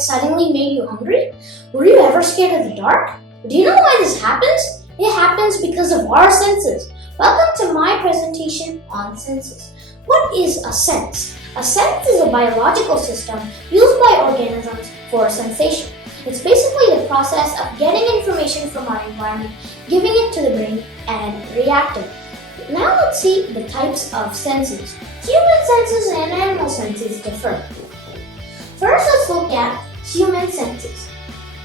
light suddenly made you hungry? Were you ever scared of the dark? Do you know why this happens? It happens because of our senses. Welcome to my presentation on senses. What is a sense? A sense is a biological system used by organisms for sensation. It's basically the process of getting information from our environment, giving it to the brain, and reacting. Now let's see the types of senses. Human senses and animal senses differ. First, let's look at human senses.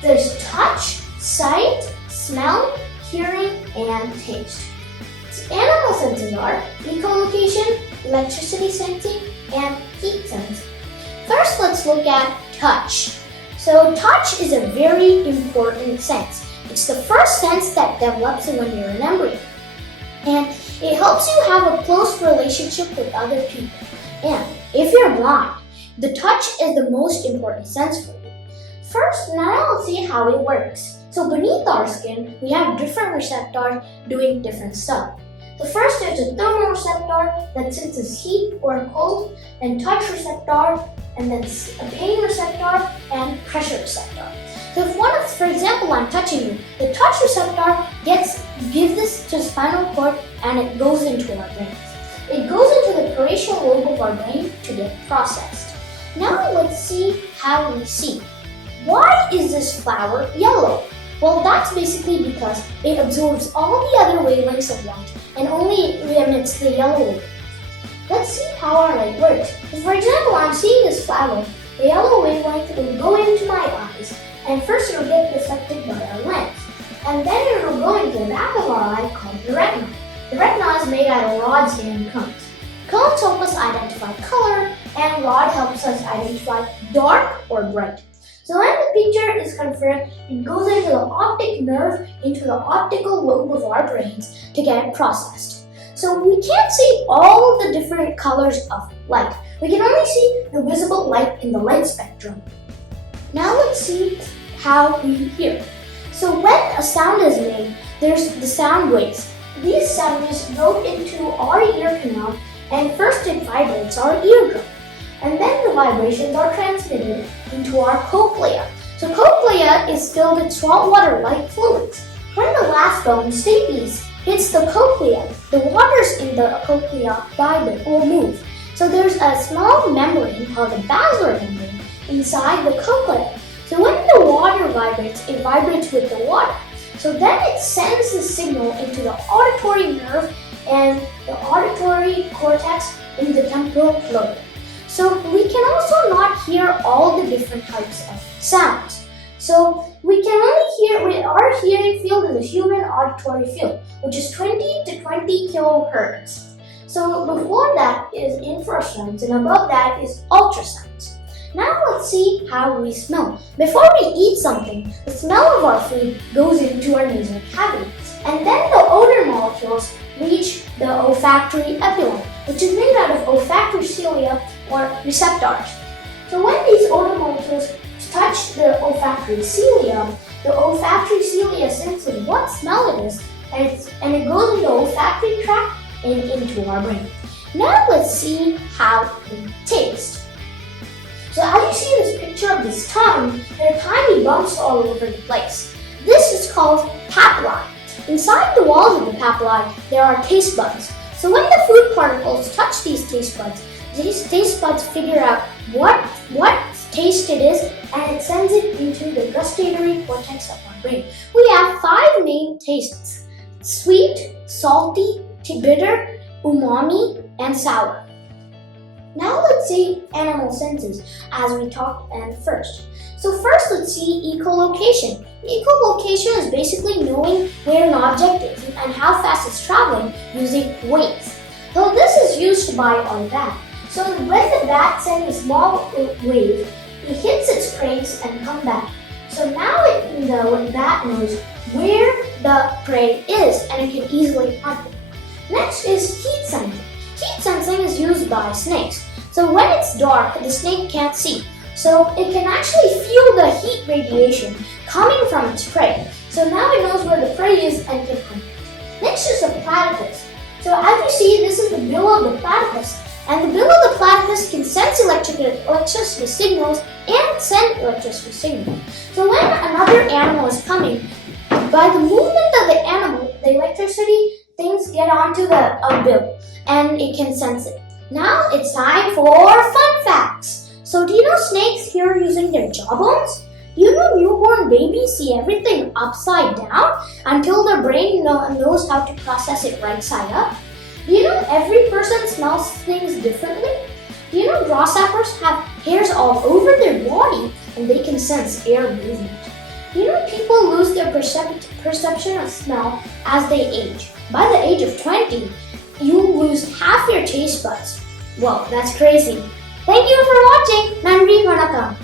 There's touch, sight, smell, hearing, and taste. Animal senses are echolocation, electricity sensing, and heat sensing. First, let's look at touch. So touch is a very important sense. It's the first sense that develops when you're an embryo. And it helps you have a close relationship with other people. And if you're blind, the touch is the most important sense for you. First, now let's see how it works. So beneath our skin, we have different receptors doing different stuff. The first is a thermoreceptor that senses heat or cold, then touch receptor, and then a pain receptor and pressure receptor. So if for example, I'm touching you, the touch receptor gives this to spinal cord and it goes into our brains. It goes into the parietal lobe of our brain to get processed. Now let's see how we see. Why is this flower yellow? Well, that's basically because it absorbs all the other wavelengths of light and only emits the yellow wavelength. Let's see how our light works. So for example, I'm seeing this flower. The yellow wavelength will go into my eyes, and first it will get reflected by our lens. And then it will go into the back of our eye called the retina. The retina is made out of rods and cones. Cones help us identify color, and rod helps us identify dark or bright. So when the picture is confirmed, it goes into the optic nerve, into the optical lobe of our brains to get processed. So we can't see all the different colors of light. We can only see the visible light in the light spectrum. Now let's see how we hear. So when a sound is made, there's the sound waves. These sound waves go into our ear canal, and first it vibrates our eardrum. And then the vibrations are transmitted into our cochlea. So cochlea is filled with saltwater-like fluids. When the last bone, stapes, hits the cochlea, the waters in the cochlea vibrate or move. So there's a small membrane called the basilar membrane inside the cochlea. So when the water vibrates, it vibrates with the water. So then it sends the signal into the auditory nerve and the auditory cortex in the temporal lobe. So we can also not hear all the different types of sounds. So we can only hear, our hearing field is a human auditory field, which is 20 to 20 kilohertz. So before that is infrasounds and above that is ultrasounds. Now let's see how we smell. Before we eat something, the smell of our food goes into our nasal cavity. And then the odor molecules reach the olfactory epilum, which is made out of olfactory cilia or receptors. So when these odor molecules touch the olfactory cilia senses what smell it is, and it goes into the olfactory tract and into our brain. Now let's see how we taste. So as you see this picture of this tongue, there are tiny bumps all over the place. This is called papillae. Inside the walls of the papillae, there are taste buds. So when the food particles touch these taste buds figure out what taste it is, and it sends it into the gustatory cortex of our brain. We have 5 main tastes: sweet, salty, bitter, umami, and sour. Now let's see animal senses as we talked first. So first let's see echolocation. Echolocation is basically knowing where an object is and how fast it's traveling using weights. So this is used by our bat. So when the bat sends a small wave, it hits its prey and comes back. So now the bat knows where the prey is and it can easily hunt it. Next is heat sensing. Heat sensing is used by snakes. So when it's dark, the snake can't see. So it can actually feel the heat radiation coming from its prey. So now it knows where the prey is and can hunt it. Next is the platypus. So as you see, this is the bill of the platypus. And the bill of the platypus can sense electricity signals and send electricity signals. So when another animal is coming, by the movement of the animal, the electricity things get onto the bill and it can sense it. Now it's time for fun facts. So do you know snakes hear using their jawbones? Do you know newborn babies see everything upside down until their brain knows how to process it right side up? Do you know every person smells things differently? Do you know grasshoppers have hairs all over their body and they can sense air movement? Do you know people lose their perception of smell as they age? By the age of 20, you lose half your taste buds. Whoa, that's crazy. Thank you for watching. Nandri Vanakkam.